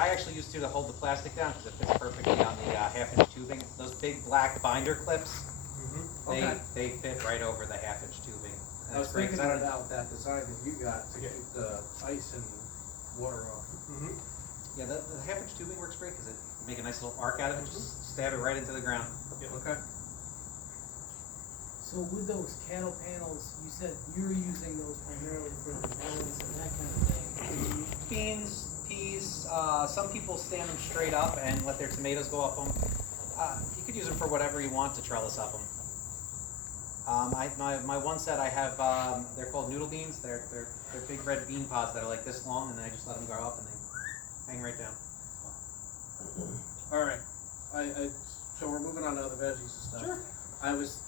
I actually use to hold the plastic down because it fits perfectly on the half-inch tubing. Those big black binder clips, Okay. they fit right over the half-inch tubing. And I was it's great thinking 'cause I don't- about that design that you got to keep the ice and water off. Yeah, the half-inch tubing works great because it make a nice little arc out of it. Just stab it right into the ground. Okay. So with those cattle panels, you said you're using those primarily for the melons and that kind of thing. Beans, peas. Some people stand them straight up and let their tomatoes go up them. You could use them for whatever you want to trellis up them. My one set I have, they're called noodle beans. They're big red bean pods that are like this long, and then I just let them grow up and they hang right down. All right. So we're moving on to other veggies and stuff. Sure. I was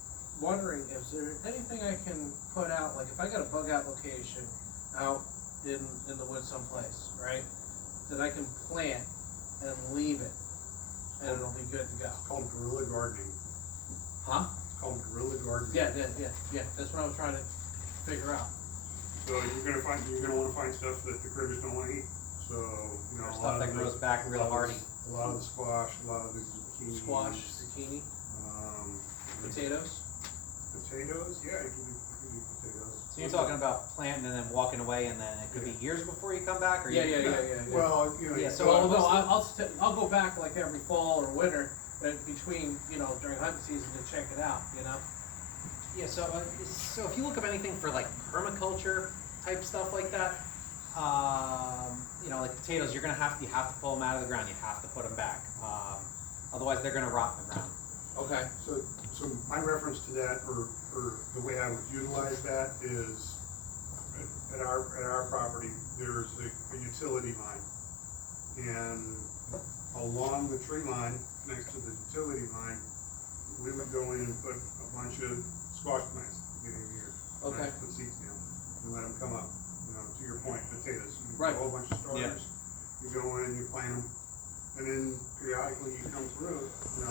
wondering, is there anything I can put out, like if I got a bug out location out in the woods someplace, right, that I can plant and leave it, and it'll be good to go. It's called guerrilla gardening. Huh? It's called guerrilla gardening. Yeah. That's what I was trying to figure out. So you're gonna wanna find stuff that the critters don't wanna eat. So, you know, Or a stuff lot that of grows the- back real hardy. A lot of the squash, a lot of the zucchini. Squash, zucchini, potatoes. Potatoes, yeah, you can do potatoes. So you're talking about planting and then walking away, and then it could be years before you come back, or Yeah. Well, you know. Yeah, you so go- Well, no, I'll go back like every fall or winter, between, during hunting season to check it out, Yeah, so if you look up anything for like permaculture type stuff like that, like potatoes, you have to pull them out of the ground. You have to put them back. Otherwise, they're going to rot in the ground. Okay. So my reference to that, or the way I would utilize that is, at our property, there's a utility line. And along the tree line, next to the utility line, we would go in and put a bunch of squash plants at the beginning of the year. Okay. Put seeds down and let them come up. To your point, potatoes. You Right. get a whole bunch of starters. You go in, you plant them, and then periodically you come through, and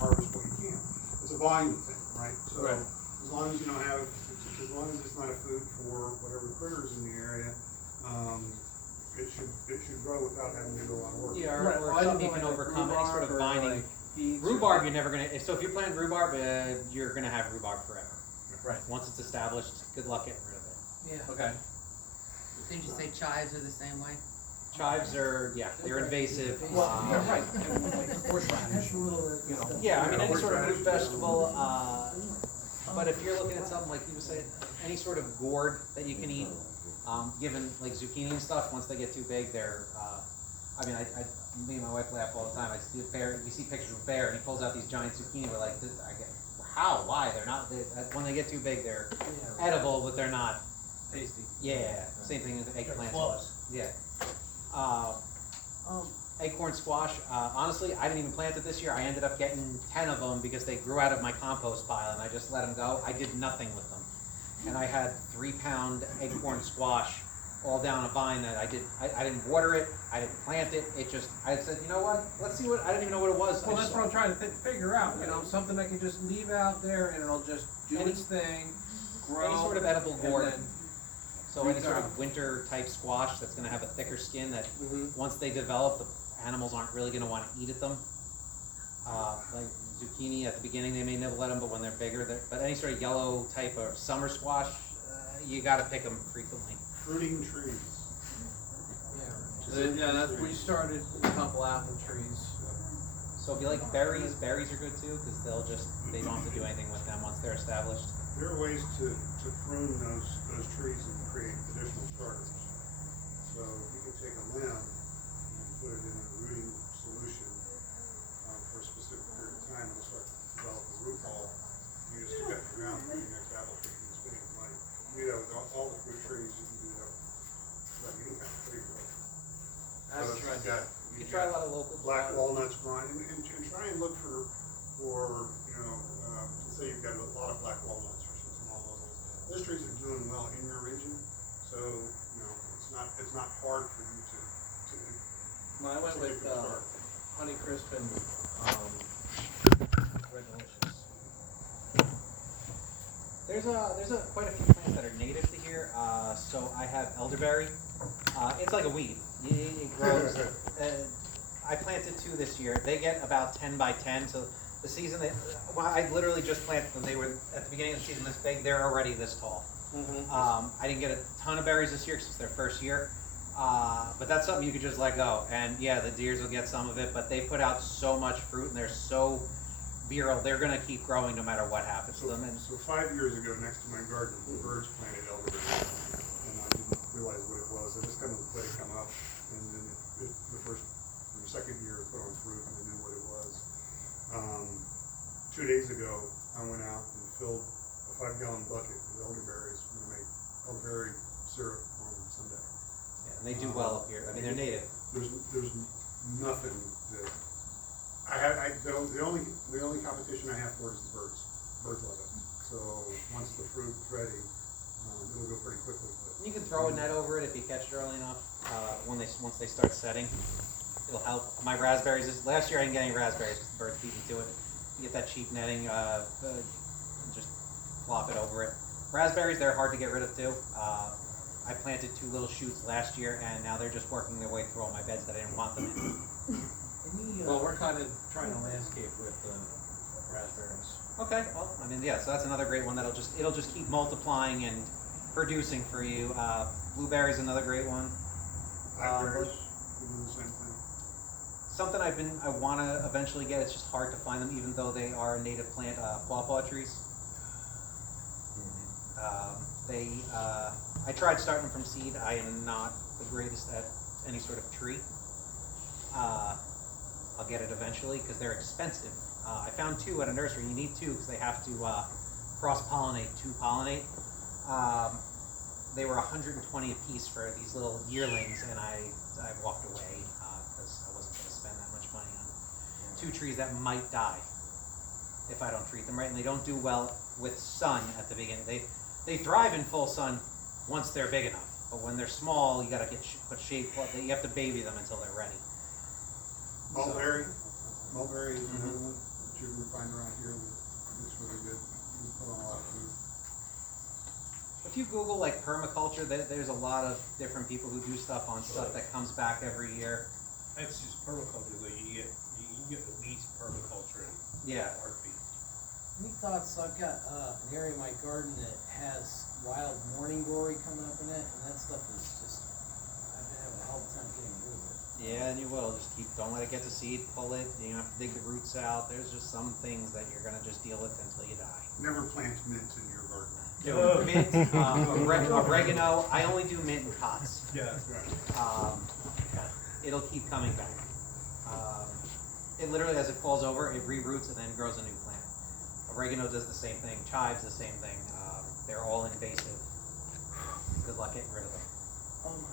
harvest what you can. It's a volume thing, right? So Right. as long as you don't have, as long as it's not a food for whatever critters in the area, it should grow without having to do a lot of work. Yeah, Right, or well, I something didn't you can know, like, overcome any sort of rhubarb or, binding. like, beets or- Rhubarb, you're never gonna. So if you're planting rhubarb, you're gonna have rhubarb forever. Right. Once it's established, good luck getting rid of it. Yeah. Okay. Didn't you say chives are the same way? Chives are, they're invasive. Well, yeah, right. And like horseradish. That's a little. You know. Yeah, I mean, Yeah, any sort of root horseradish. vegetable, but if you're looking at something like you were saying, any sort of gourd that you can eat, given like zucchini and stuff, once they get too big, they're, me and my wife laugh all the time. I see a bear, we see pictures of a bear, and he pulls out these giant zucchini. We're like, how? Why? They're not. When they get too big, they're edible, but they're not. Tasty. Yeah, same thing with eggplants. Close. Yeah. Acorn squash. Honestly, I didn't even plant it this year. I ended up getting 10 of them because they grew out of my compost pile, and I just let them go. I did nothing with them, and I had 3-pound acorn squash all down a vine that I didn't water it. I didn't plant it. I said, you know what? Let's see what. I didn't even know what it was. Well, that's what I'm trying to figure out, something I can just leave out there and it'll just do its thing, grow. Any sort of edible gourd. and So any sort of winter type squash that's going to have a thicker skin that then- once they develop, the animals aren't really going to want to eat at them. Like zucchini at the beginning, they may nibble at them, but when they're bigger, but any sort of yellow type of summer squash, you got to pick them frequently. Fruiting trees. We started a couple apple trees. So if you like berries, berries are good too because they don't have to do anything with them once they're established. There are ways to prune those trees and create additional starters. So you can take a limb and put it in a rooting solution for a specific period of time, and it'll start to develop a root ball. You just stick that in the ground for your next apple tree and spinning of money. You do that with all the fruit trees. You can do that with any kind of tree growth. That's So right. You can try a lot of local black walnuts growing, and try and look for say you've got a lot of black walnuts or some small levels. Those trees are doing well in your region, so it's not hard for you to. Well, I went to with get them started. Honeycrisp and Red Delicious. There's quite a few plants that are native to here. So I have elderberry. It's like a weed. It grows. I planted 2 this year. They get about 10 by 10. So the season, well, I literally just planted them. They were at the beginning of the season this big. They're already this tall. I didn't get a ton of berries this year because it's their first year. But that's something you could just let go. And yeah, the deers will get some of it, but they put out so much fruit and they're so virile. They're going to keep growing no matter what happens to them. And So 5 years ago, next to my garden, the birds planted elderberry, and I didn't realize what it was. I just kind of let it come up, and then the first or the second year it put on fruit, and I knew what it was. 2 days ago, I went out and filled a 5-gallon bucket with elderberries. I'm gonna make elderberry syrup on Sunday. yeah, and they do well up here. I mean, they're native. There's nothing that the only competition I have for it is the birds. Birds love it. So once the fruit's ready, it'll go pretty quickly. But You can throw a net over it if you catch it early enough. Once they start setting, it'll help. My raspberries. Last year I didn't get any raspberries because the birds beat me to it. You get that cheap netting, and just flop it over it. Raspberries, they're hard to get rid of too. I planted 2 little shoots last year, and now they're just working their way through all my beds that I didn't want them in. Well, we're kind of trying to landscape with raspberries. Okay, well, I mean, yeah, so that's another great one that'll just keep multiplying and producing for you. Blueberries, another great one. blackberries, we do the same thing. Something I want to eventually get. It's just hard to find them, even though they are a native plant. Pawpaw trees. I tried starting them from seed. I am not the greatest at any sort of tree. I'll get it eventually because they're expensive. I found 2 at a nursery. You need 2 because they have to cross-pollinate to pollinate. They were $120 a piece for these little yearlings, and I walked away because I wasn't going to spend that much money on 2 trees that might die if I don't treat them right, and they don't do well with sun at the beginning. They thrive in full sun once they're big enough, but when they're small, you got to put shade. You have to baby them until they're ready. Mulberry is another one that you can find around here that looks really good. You put on a lot of food. If you Google like permaculture, there's a lot of different people who do stuff on stuff that comes back every year. That's just permaculture, though. You can get the weeds permaculture and Yeah. heartbeat. Any thoughts? I've got an area in my garden that has wild morning glory coming up in it, and that stuff is just, I've been having a hell of a time getting rid of it. Yeah, and you will. Just don't let it get to seed, pull it. You don't have to dig the roots out. There's just some things that you're gonna just deal with until you die. Never plant mint in your garden. Mint, oregano. I only do mint in pots. Yeah. It'll keep coming back. It literally, as it falls over, it reroots and then grows a new plant. Oregano does the same thing. Chives the same thing. They're all invasive. Good luck getting rid of them.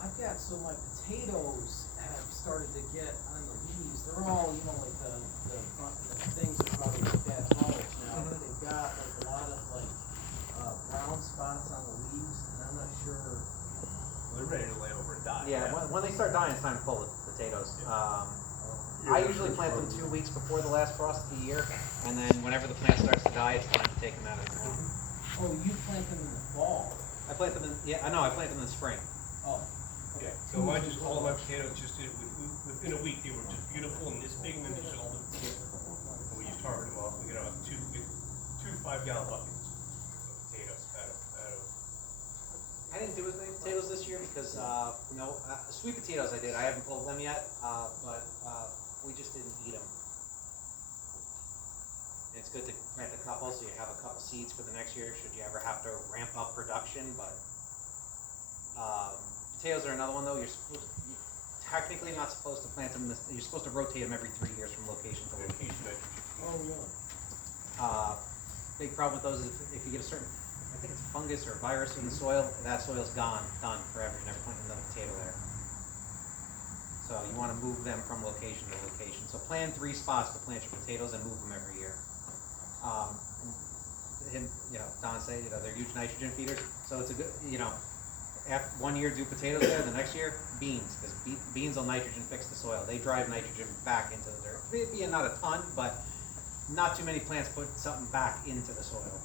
I've got, so my potatoes have started to get on the leaves. They're all, like the things are probably like bad colors now, but they've got like a lot of like brown spots on the leaves, and I'm not sure. Well, they're ready to lay over and die. Yeah, when they start dying, it's time to pull the potatoes. I usually plant them 2 weeks before the last frost of the year, and then whenever the plant starts to die, it's time to take them out of the ground. Oh, you plant them in the fall. I plant them in, I plant them in the spring. Oh. Yeah. So all my potatoes just within a week they were just beautiful and this big, and then just all the and we just harvest them off. We get out 2 5-gallon buckets of potatoes out of. I didn't do as many potatoes this year because, sweet potatoes I did. I haven't pulled them yet, but we just didn't eat them. And it's good to plant a couple so you have a couple seeds for the next year should you ever have to ramp up production. But potatoes are another one though. You're technically not supposed to plant them. You're supposed to rotate them every 3 years from location to location. Oh, really? Big problem with those is if you get a certain, I think it's fungus or virus in the soil, that soil's done forever. You never plant another potato there. So you want to move them from location to location. So plan 3 spots to plant your potatoes and move them every year. Don said, they're huge nitrogen feeders. So it's a good, after 1 year do potatoes there, the next year beans, because beans will nitrogen fix the soil. They drive nitrogen back into the dirt. Maybe not a ton, but not too many plants put something back into the soil.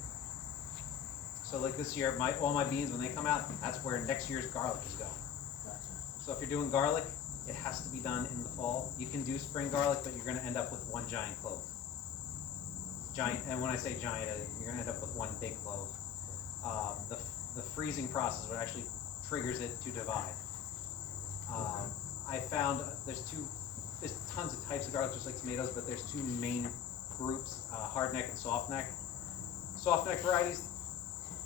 So like this year, all my beans, when they come out, that's where next year's garlic is going. Gotcha. So if you're doing garlic, it has to be done in the fall. You can do spring garlic, but you're gonna end up with one giant clove. Giant, and when I say giant, you're gonna end up with one big clove. The freezing process what actually triggers it to divide. I found there's tons of types of garlic, just like tomatoes, but there's two main groups, hardneck and softneck. Softneck varieties,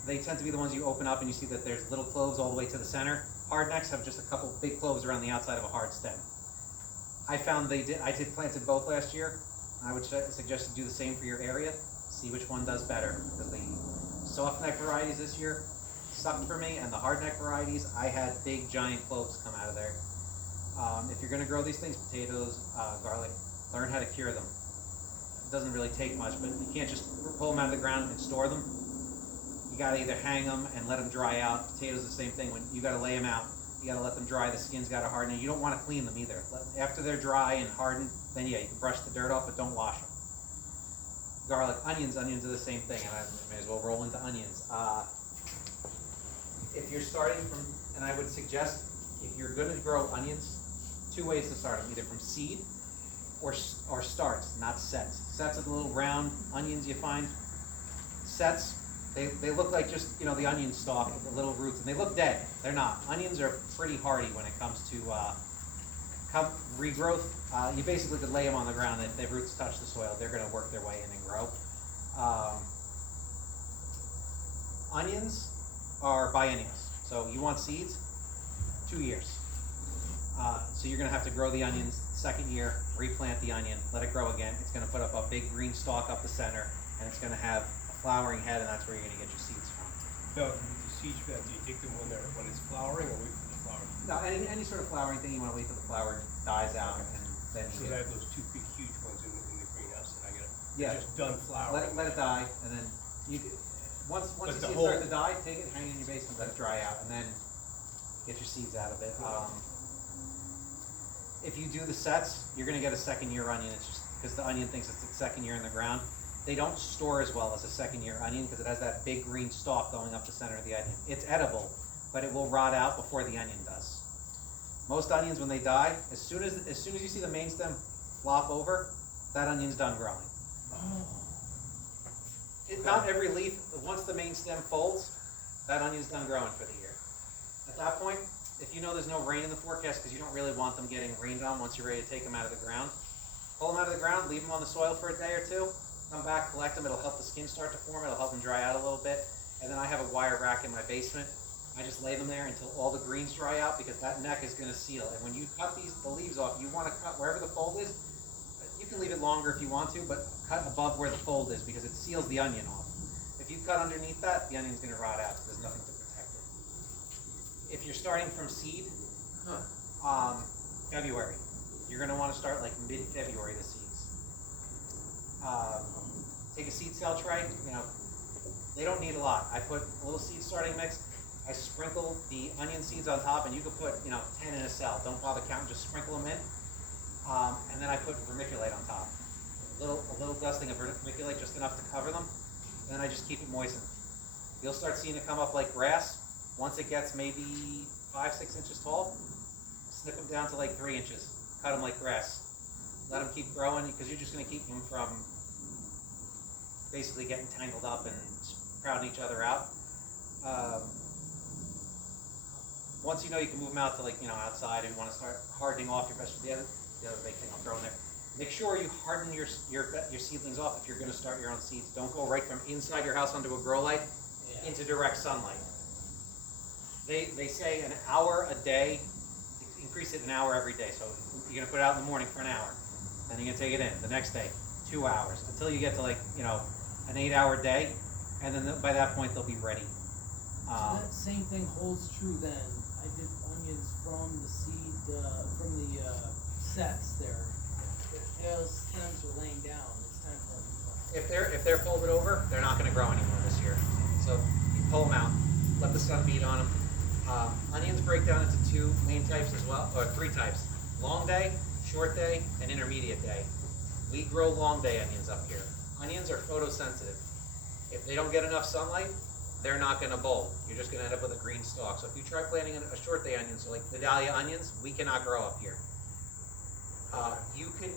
they tend to be the ones you open up and you see that there's little cloves all the way to the center. Hardnecks have just a couple big cloves around the outside of a hard stem. I found I did planted both last year. I would suggest to do the same for your area. See which one does better. Because the softneck varieties this year sucked for me, and the hardneck varieties, I had big giant cloves come out of there. If you're going to grow these things, potatoes, garlic, learn how to cure them. It doesn't really take much, but you can't just pull them out of the ground and store them. You got to either hang them and let them dry out. Potatoes the same thing. When you got to lay them out, you got to let them dry. The skin's got to harden. And you don't want to clean them either. After they're dry and hardened, then yeah, you can brush the dirt off, but don't wash them. Garlic, onions are the same thing, and I may as well roll into onions. If you're starting from, and I would suggest, if you're going to grow onions, two ways to start them, either from seed or starts, not sets. Sets are the little round onions you find. Sets, they look like just, the onion stalk with the little roots, and they look dead. They're not. Onions are pretty hardy when it comes to regrowth. You basically could lay them on the ground, and if their roots touch the soil, they're going to work their way in and grow. Onions are biennials. So you want seeds, 2 years. So you're going to have to grow the onions second year, replant the onion, let it grow again. It's going to put up a big green stalk up the center, and it's going to have a flowering head, and that's where you're going to get your seeds from. No, the seeds, do you take them when it's flowering or wait for the flowering? No, any sort of flowering thing, you want to wait till the flower dies out, and then Because I have those two big huge ones in the greenhouse that I get. Yeah. Just done flowering. let it die, and then once you see it start to die, take it, hang it in your basement, let it dry out, and then get your seeds out of it. If you do the sets, you're going to get a second year onion. It's just because the onion thinks it's its second year in the ground. They don't store as well as a second year onion because it has that big green stalk going up the center of the onion. It's edible, but it will rot out before the onion does. Most onions, when they die, as soon as you see the main stem flop over, that onion's done growing. Not every leaf, once the main stem folds, that onion's done growing for the year. At that point, if you know there's no rain in the forecast because you don't really want them getting rained on once you're ready to take them out of the ground, pull them out of the ground, leave them on the soil for a day or two, come back, collect them, it'll help the skin start to form, it'll help them dry out a little bit, and then I have a wire rack in my basement. I just lay them there until all the greens dry out because that neck is going to seal. And when you cut the leaves off, you want to cut wherever the fold is. You can leave it longer if you want to, but cut above where the fold is because it seals the onion off. If you cut underneath that, the onion's going to rot out, so there's nothing to protect it. If you're starting from seed, February, you're going to want to start like mid-February the seeds. Take a seed cell tray, they don't need a lot. I put a little seed starting mix. I sprinkle the onion seeds on top, and you could put 10 in a cell. Don't bother counting, just sprinkle them in. And then I put vermiculite on top. A little dusting of vermiculite, just enough to cover them. And then I just keep it moistened. You'll start seeing it come up like grass. Once it gets maybe 5-6 inches tall, snip them down to like 3 inches. Cut them like grass. Let them keep growing because you're just going to keep them from basically getting tangled up and crowding each other out. Once you know you can move them out to outside and you want to start hardening off your vegetables, the other big thing I'll throw in there. Make sure you harden your seedlings off if you're going to start your own seeds. Don't go right from inside your house onto a grow light into direct sunlight. They say an hour a day, increase it an hour every day. So you're going to put it out in the morning for an hour. Then you're going to take it in the next day, 2 hours, until you get to an 8-hour day. And then by that point, they'll be ready. So that same thing holds true then. I did onions from the seed, from the sets there. Those stems are laying down. It's time for them to If they're folded over, they're not going to grow anymore this year. So you pull them out, let the sun beat on them. Onions break down into 2 main types as well, or 3 types: long day, short day, and intermediate day. We grow long day onions up here. Onions are photosensitive. If they don't get enough sunlight, they're not going to bulb. You're just going to end up with a green stalk. So if you try planting a short day onion, so like Vidalia onions, we cannot grow up here. you can,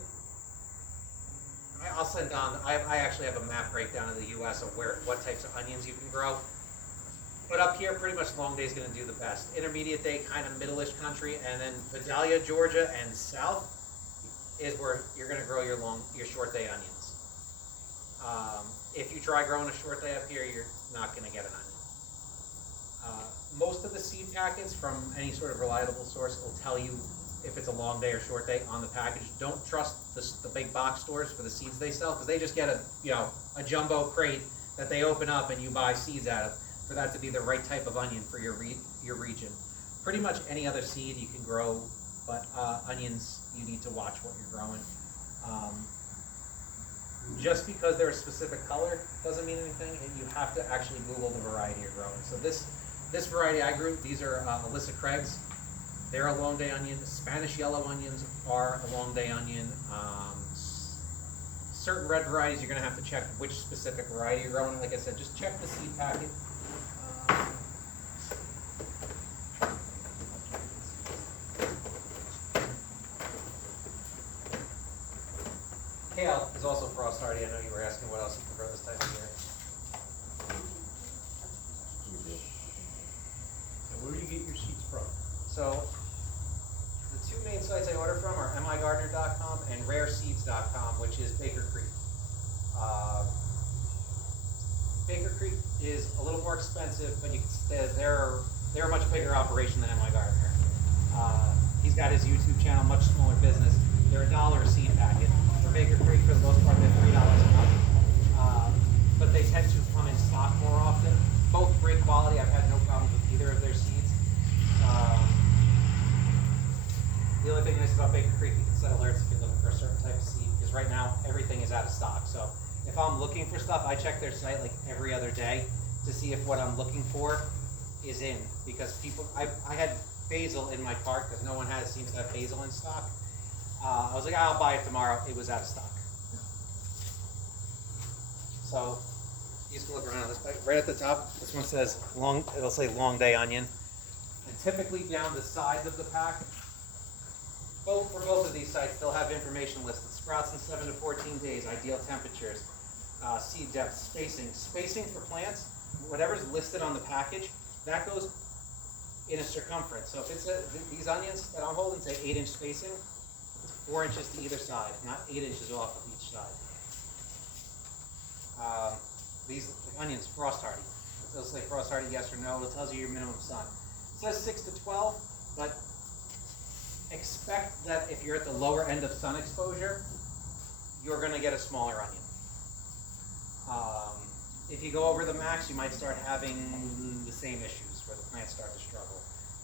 I'll send on, I actually have a map breakdown of the US of what types of onions you can grow. But up here, pretty much Long Day is gonna do the best. Intermediate Day, kind of middle-ish country, and then Vidalia, Georgia, and south is where you're gonna grow your short day onions. If you try growing a short day up here, you're not gonna get an onion. Most of the seed packets from any sort of reliable source will tell you if it's a long day or short day on the package. Don't trust the big box stores for the seeds they sell, because they just get a jumbo crate that they open up and you buy seeds out of, for that to be the right type of onion for your region. Pretty much any other seed you can grow, but onions, you need to watch what you're growing. Just because they're a specific color doesn't mean anything, and you have to actually Google the variety you're growing. So this variety I grew, these are Alyssa Craig's. They're a long day onion. Spanish yellow onions are a long day onion. Certain red varieties, you're gonna have to check which specific variety you're growing. Like I said, just check the seed packet. Kale is also frost hardy. I know you were asking what else you can grow this time of year. And where do you get your seeds from? So the two main sites I order from are migardener.com and rareseeds.com, which is Baker Creek. Baker Creek is a little more expensive, but they're a much bigger operation than MI Gardener. He's got his YouTube channel, much smaller business. They're $1 a seed packet. For Baker Creek, for the most part, they're $3 a month. But they tend to come in stock more often. Both great quality. I've had no problems with either of their seeds. The only thing nice about Baker Creek, you can set alerts if you're looking for a certain type of seed, because right now everything is out of stock. So if I'm looking for stuff, I check their site like every other day to see if what I'm looking for is in, because I had basil in my cart because no one seems to have basil in stock. I was like, I'll buy it tomorrow. It was out of stock. So you just can look around this bag. Right at the top, this one says it'll say long day onion. And typically down the sides of the pack, for both of these sites, they'll have information listed. Sprouts in 7 to 14 days, ideal temperatures, seed depth, spacing for plants, whatever's listed on the package, that goes in a circumference. So if it's these onions that I'm holding say 8-inch spacing, it's 4 inches to either side, not 8 inches off of each side. These onions, frost hardy. It'll say frost hardy yes or no. It tells you your minimum sun. It says 6 to 12, but expect that if you're at the lower end of sun exposure, you're going to get a smaller onion. If you go over the max, you might start having the same issues where the plants start to struggle.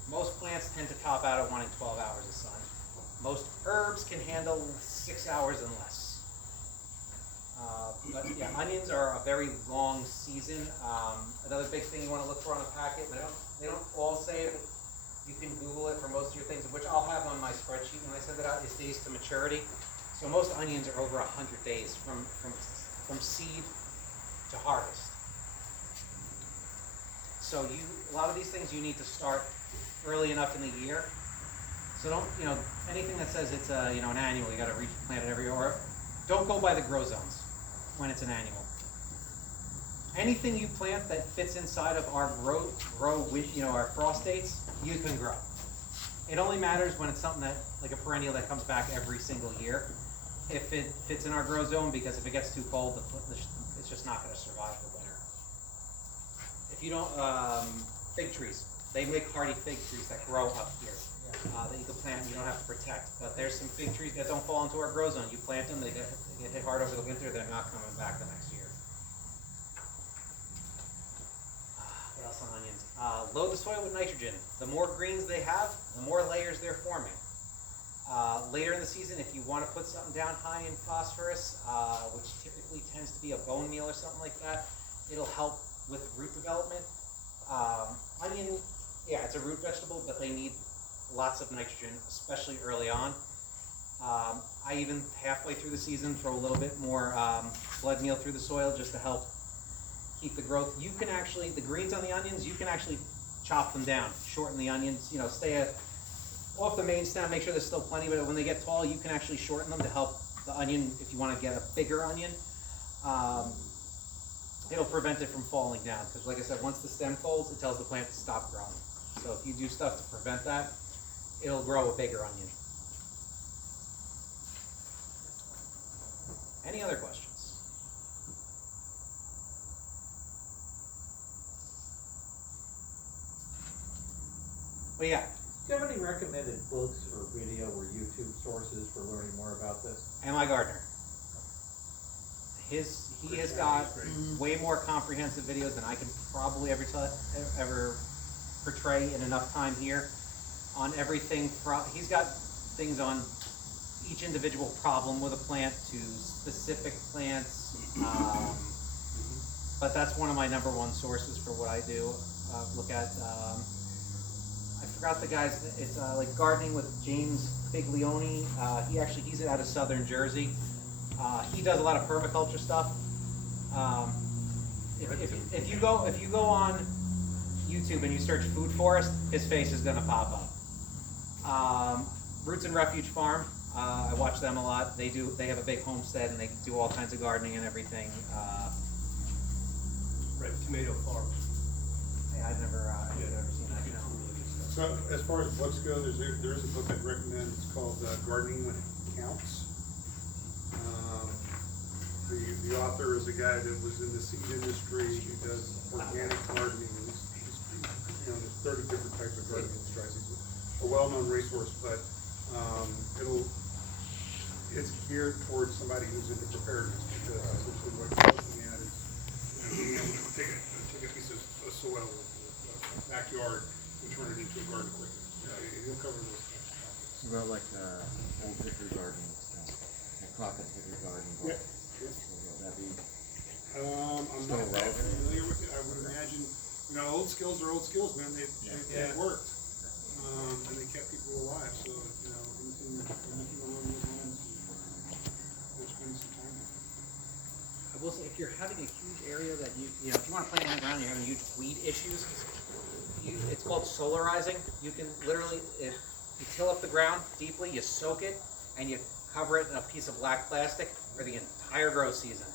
Most plants tend to top out at wanting 12 hours of sun. Most herbs can handle 6 hours and less. But yeah, onions are a very long season. Another big thing you want to look for on a packet, they don't all say it, but you can Google it for most of your things, which I'll have on my spreadsheet when I send it out, is days to maturity. So most onions are over 100 days from seed to harvest. So a lot of these things you need to start early enough in the year. So don't, anything that says it's an annual, you got to replant it every year, or don't go by the grow zones when it's an annual. Anything you plant that fits inside of our our frost dates, you can grow. It only matters when it's something that, like a perennial that comes back every single year, if it fits in our grow zone, because if it gets too cold, it's just not going to survive the winter. If you don't, fig trees, they make hardy fig trees that grow up here. That you can plant and you don't have to protect. But there's some fig trees that don't fall into our grow zone. You plant them, they get hit hard over the winter, they're not coming back the next year. What else on onions? Load the soil with nitrogen. The more greens they have, the more layers they're forming. Later in the season, if you want to put something down high in phosphorus, which typically tends to be a bone meal or something like that, it'll help with root development. Onion, yeah, it's a root vegetable, but they need lots of nitrogen, especially early on. I even halfway through the season throw a little bit more blood meal through the soil just to help keep the growth. You can actually, the greens on the onions, you can actually chop them down, shorten the onions, stay off the main stem, make sure there's still plenty, but when they get tall, you can actually shorten them to help the onion, if you wanna get a bigger onion. It'll prevent it from falling down, because like I said, once the stem folds, it tells the plant to stop growing. So if you do stuff to prevent that, it'll grow a bigger onion. Any other questions? What do you got? Do you have any recommended books or video or YouTube sources for learning more about this? Am.I. Gardner. He has got way more comprehensive videos than I can probably ever portray in enough time here on everything. He's got things on each individual problem with a plant to specific plants. But that's one of my number one sources for what I do. Look at, I forgot the guy's, it's like Gardening with James Biglione. He's out of southern Jersey. He does a lot of permaculture stuff. If you go on YouTube and you search Food Forest, his face is gonna pop up. Roots and Refuge Farm, I watch them a lot. They have a big homestead and they do all kinds of gardening and everything. Red Tomato Farm. Yeah, I've never seen that. No. So as far as books go, there is a book I'd recommend. It's called Gardening When It Counts. The author is a guy that was in the seed industry. He does organic gardening. There's 30 different types of gardening he tries. He's a well-known resource, but it's geared towards somebody who's into preparedness, because essentially what you're looking at is being able to take a piece of soil, a backyard, and turn it into a garden quickly. He'll cover those kinds of topics. What about like old Vickers garden stuff, like Crockett's Vickers garden book? Yeah. Would that be? I'm Still not that relevant? familiar with it. I would imagine, old skills are old skills, man. They worked. And they kept people alive, so, anything along those lines, we'll spend some time on. I will say, if you're having a huge area that if you want to plant on the ground, you're having huge weed issues, it's called solarizing. You can literally, if you till up the ground deeply, you soak it, and you cover it in a piece of black plastic for the entire grow season.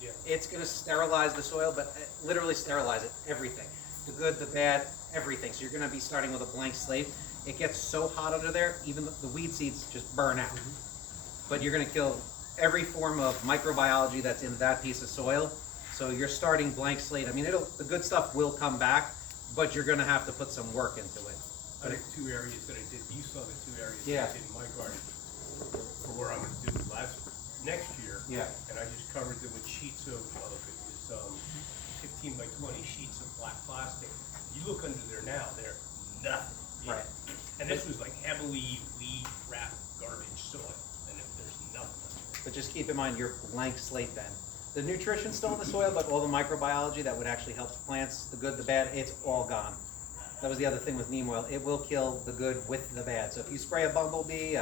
Yeah. It's going to sterilize the soil, but literally sterilize it, everything. The good, the bad, everything. So you're going to be starting with a blank slate. It gets so hot under there, even the weed seeds just burn out. But you're going to kill every form of microbiology that's in that piece of soil. So you're starting blank slate. I mean, the good stuff will come back, but you're going to have to put some work into it. I think 2 areas that I did, you saw the 2 areas Yeah. that I did in my garden for where I'm gonna do next year. Yeah. And I just covered them with sheets of, it was 15 by 20 sheets of black plastic. You look under there now, they're nothing. Right. And this was like heavily weed wrapped garbage soil, and there's nothing under there. But just keep in mind, you're blank slate then. The nutrition's still in the soil, but all the microbiology that would actually help the plants, the good, the bad, it's all gone. That was the other thing with neem oil. It will kill the good with the bad. So if you spray a bumblebee,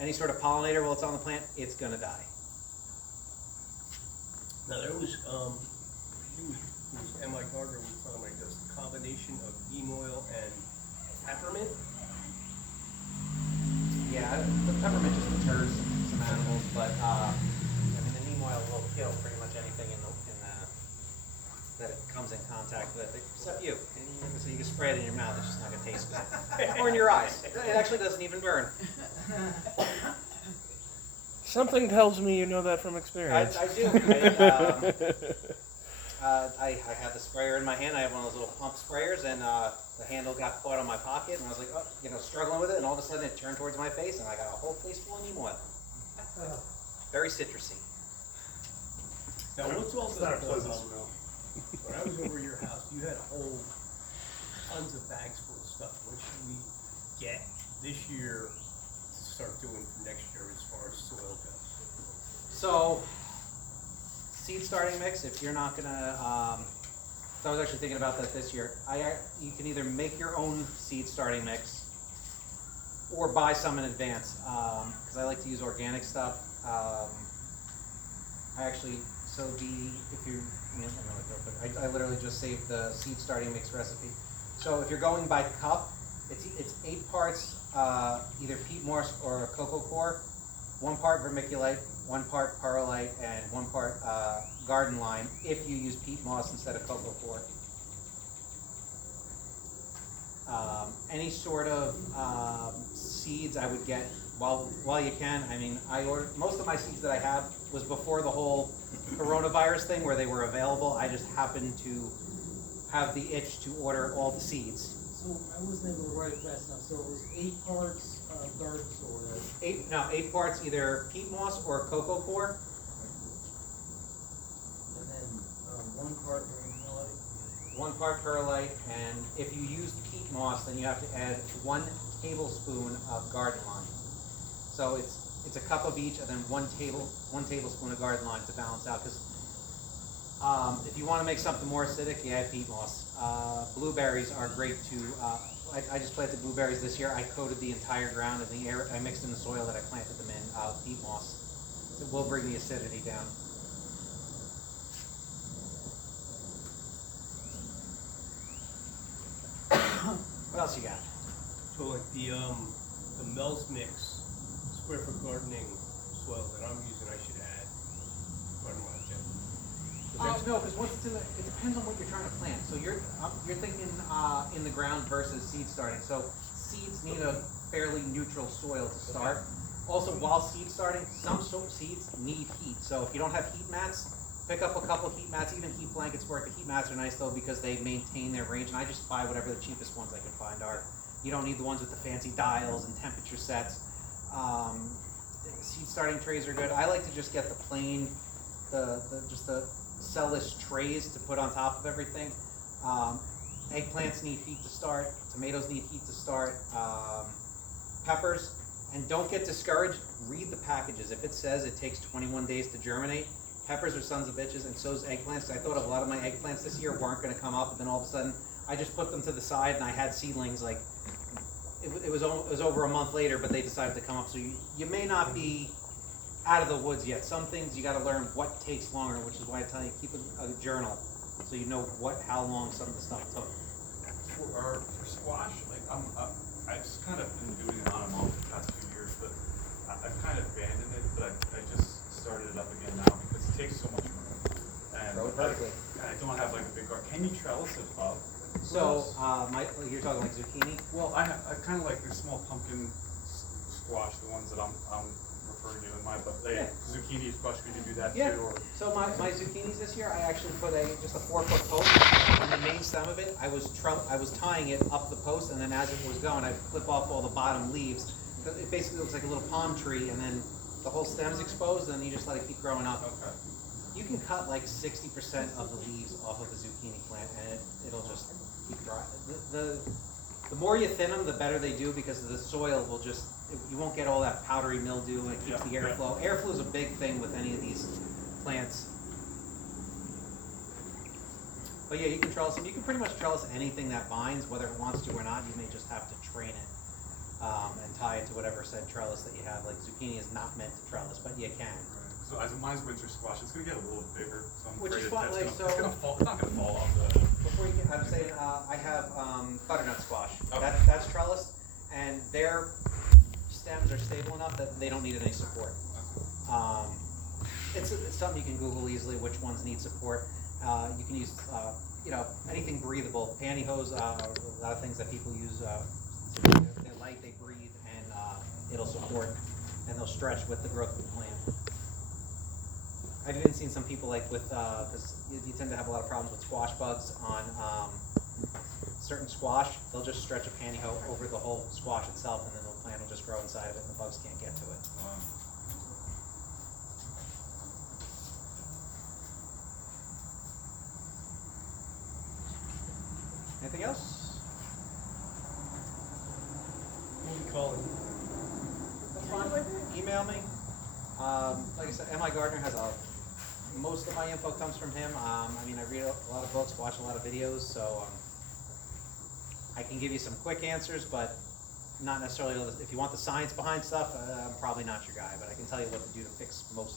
any sort of pollinator while it's on the plant, it's gonna die. Now there was, M.I. Gardner was talking about this combination of neem oil and peppermint. Yeah, the peppermint just deters some animals, but I mean the neem oil will kill pretty much anything that it comes in contact with, except you. And so you can spray it in your mouth; it's just not gonna taste good, or in your eyes. It actually doesn't even burn. Something tells me you know that from experience. I do. I had the sprayer in my hand. I have one of those little pump sprayers, and the handle got caught on my pocket, and I was like, struggling with it, and all of a sudden it turned towards my face, and I got a whole face full of neem oil. Very citrusy. Now what's all It's not a the, pleasant smell. when I was over your house, you had tons of bags full of stuff. What should we get this year to start doing for next year as far as soil goes? So, seed starting mix, if you're not gonna, so I was actually thinking about that this year. You can either make your own seed starting mix or buy some in advance, because I like to use organic stuff. I literally just saved the seed starting mix recipe. So if you're going by cup, it's 8 parts either peat moss or cocoa coir, 1 part vermiculite, 1 part perlite, and 1 part garden lime if you use peat moss instead of cocoa coir. Any sort of seeds I would get while you can. I mean, I ordered most of my seeds that I have was before the whole coronavirus thing where they were available. I just happened to have the itch to order all the seeds. So I wasn't able to write it fast enough, so it was 8 parts garden soil. 8 parts either peat moss or cocoa coir. And then 1 part vermiculite. 1 part perlite, and if you use peat moss, then you have to add 1 tablespoon of garden lime. So it's a cup of each, and then 1 tablespoon of garden lime to balance out. Because if you want to make something more acidic, you add peat moss. Blueberries are great too. I just planted blueberries this year. I coated the entire ground and the air. I mixed in the soil that I planted them in peat moss. It will bring the acidity down. What else you got? So like the Mel's Mix square foot gardening soil that I'm using, I should add garden lime too. No, because once it's in the, it depends on what you're trying to plant. So you're thinking in the ground versus seed starting. So seeds need a fairly neutral soil to start. Also, while seed starting, some seeds need heat. So if you don't have heat mats, pick up a couple heat mats. Even heat blankets work. The heat mats are nice though because they maintain their range. And I just buy whatever the cheapest ones I can find are. You don't need the ones with the fancy dials and temperature sets. Seed starting trays are good. I like to just get the plain, just the cell-less trays to put on top of everything. Eggplants need heat to start. Tomatoes need heat to start. Peppers. And don't get discouraged. Read the packages. If it says it takes 21 days to germinate, peppers are sons of bitches, and so's eggplants. I thought a lot of my eggplants this year weren't going to come up, and then all of a sudden, I just put them to the side, and I had seedlings like it was over a month later, but they decided to come up. So you may not be out of the woods yet. Some things you got to learn what takes longer, which is why I tell you keep a journal so you know how long some of the stuff took. For squash, like I've just kind of been doing it on and off the past few years, but I've kind of abandoned it. But I just started it up again now because it takes so much room, and Grow it vertically. I don't have like a big garden. Can you trellis it up? So you're talking like zucchini. Well, I kind of like the small pumpkin squash, the ones that I'm referring to in my, but like zucchini squash. Could you do that Yeah. too? Or So my zucchinis this year, I actually put just a 4-foot post on the main stem of it. I was tying it up the post, and then as it was going, I'd clip off all the bottom leaves. It basically looks like a little palm tree, and then the whole stem's exposed, and then you just let it keep growing up. okay. You can cut like 60% of the leaves off of a zucchini plant, and it'll just keep growing. The more you thin them, the better they do because the soil will you won't get all that powdery mildew, and it keeps the airflow. Airflow is a big thing with any of these plants. But yeah, you can trellis them. You can pretty much trellis anything that vines, whether it wants to or not. You may just have to train it and tie it to whatever said trellis that you have. Like zucchini is not meant to trellis, but you can. So as mine's winter squash, it's gonna get a little bigger. So I'm Which afraid is fine, that's like, gonna, it's so- gonna fall. It's not gonna fall off the. Before you get, I'm saying I have butternut squash. Okay. That's trellis, and their stems are stable enough that they don't need any support. It's something you can Google easily which ones need support. You can use anything breathable. Pantyhose, a lot of things that people use. They're light, they breathe, and it'll support, and they'll stretch with the growth of the plant. I've even seen some people like with, because you tend to have a lot of problems with squash bugs on certain squash, they'll just stretch a pantyhose over the whole squash itself, and then the plant will just grow inside of it and the bugs can't get to it. Anything else? What do you call it? That's fine. Email me. Like I said, M.I. Gardner has most of my info comes from him. I read a lot of books, watch a lot of videos, so I can give you some quick answers, but not necessarily, if you want the science behind stuff, I'm probably not your guy, but I can tell you what to do to fix most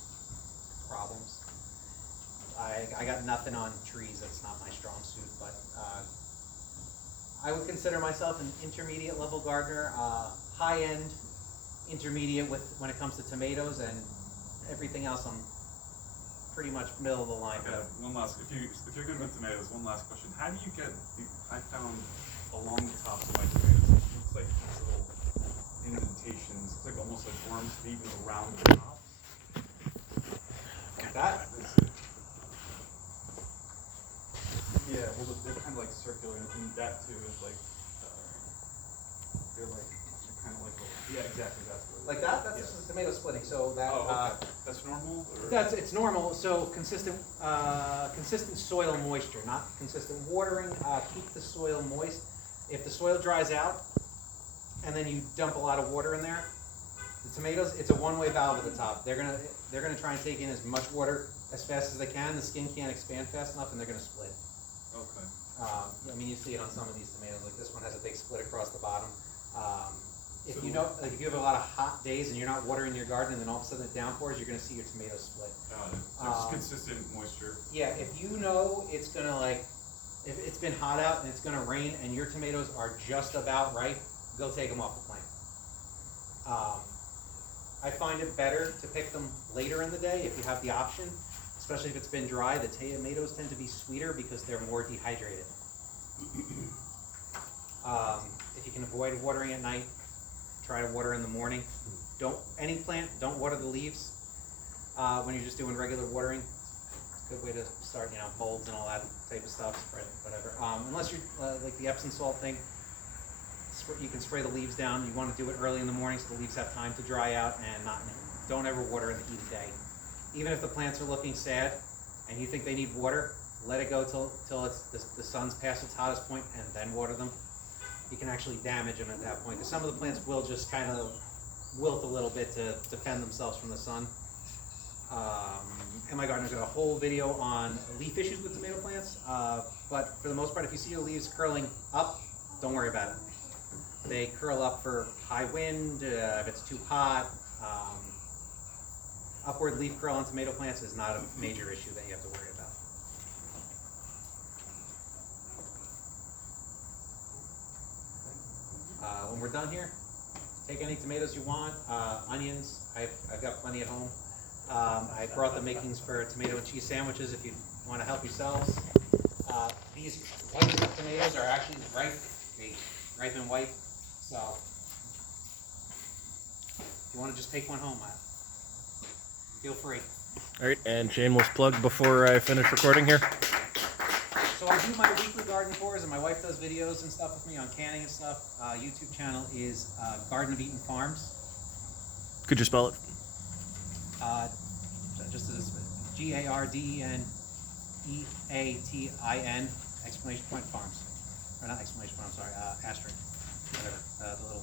problems. I got nothing on trees, that's not my strong suit, but I would consider myself an intermediate level gardener. high-end, intermediate with, when it comes to tomatoes, and everything else I'm pretty much middle of the line. Okay, one last, if you're good with tomatoes, one last question. How do you get, I found along the tops of my tomatoes, it looks like these little indentations, it's like almost like worms feeding around the tops. Like that? Yeah, well, they're kind of like circular, and that too is like, they're kind of like, yeah, exactly, that's what it is. Like that? That's Yes. just the tomato splitting, so that, Oh, okay, that's normal, or? it's normal, so consistent soil moisture, not consistent watering, keep the soil moist. If the soil dries out, and then you dump a lot of water in there, the tomatoes, it's a one-way valve at the top. They're gonna try and take in as much water as fast as they can, the skin can't expand fast enough, and they're gonna split. Okay. I mean, you see it on some of these tomatoes, like this one has a big split across the bottom. If So- you know, like if you have a lot of hot days and you're not watering your garden, and then all of a sudden it downpours, you're gonna see your tomatoes split. Got it. So it's consistent moisture. Yeah, if you know it's gonna if it's been hot out and it's gonna rain and your tomatoes are just about ripe, go take them off the plant. I find it better to pick them later in the day if you have the option, especially if it's been dry. The tomatoes tend to be sweeter because they're more dehydrated. If you can avoid watering at night, try to water in the morning. Any plant, don't water the leaves when you're just doing regular watering. It's a good way to start, molds and all that type of stuff, spread whatever. Unless you're like the Epsom salt thing, you can spray the leaves down. You want to do it early in the morning so the leaves have time to dry out, and don't ever water in the heat of day. Even if the plants are looking sad and you think they need water, let it go till the sun's past its hottest point, and then water them. You can actually damage them at that point, because some of the plants will just kind of wilt a little bit to defend themselves from the sun. And my gardener's got a whole video on leaf issues with tomato plants, but for the most part, if you see your leaves curling up, don't worry about it. They curl up for high wind, if it's too hot. Upward leaf curl on tomato plants is not a major issue that you have to worry about. When we're done here, take any tomatoes you want, onions, I've got plenty at home. I brought the makings for tomato and cheese sandwiches if you want to help yourselves. These white tomatoes are actually ripe, they ripen white, so if you want to just take one home, feel free. All right, and shameless plug before I finish recording here. So I do my weekly garden tours, and my wife does videos and stuff with me on canning and stuff. YouTube channel is Garden of Eaton Farms. Could you spell it? Just as GARDENEATIN, exclamation point farms. Or not exclamation point, I'm sorry, asterisk, whatever, the little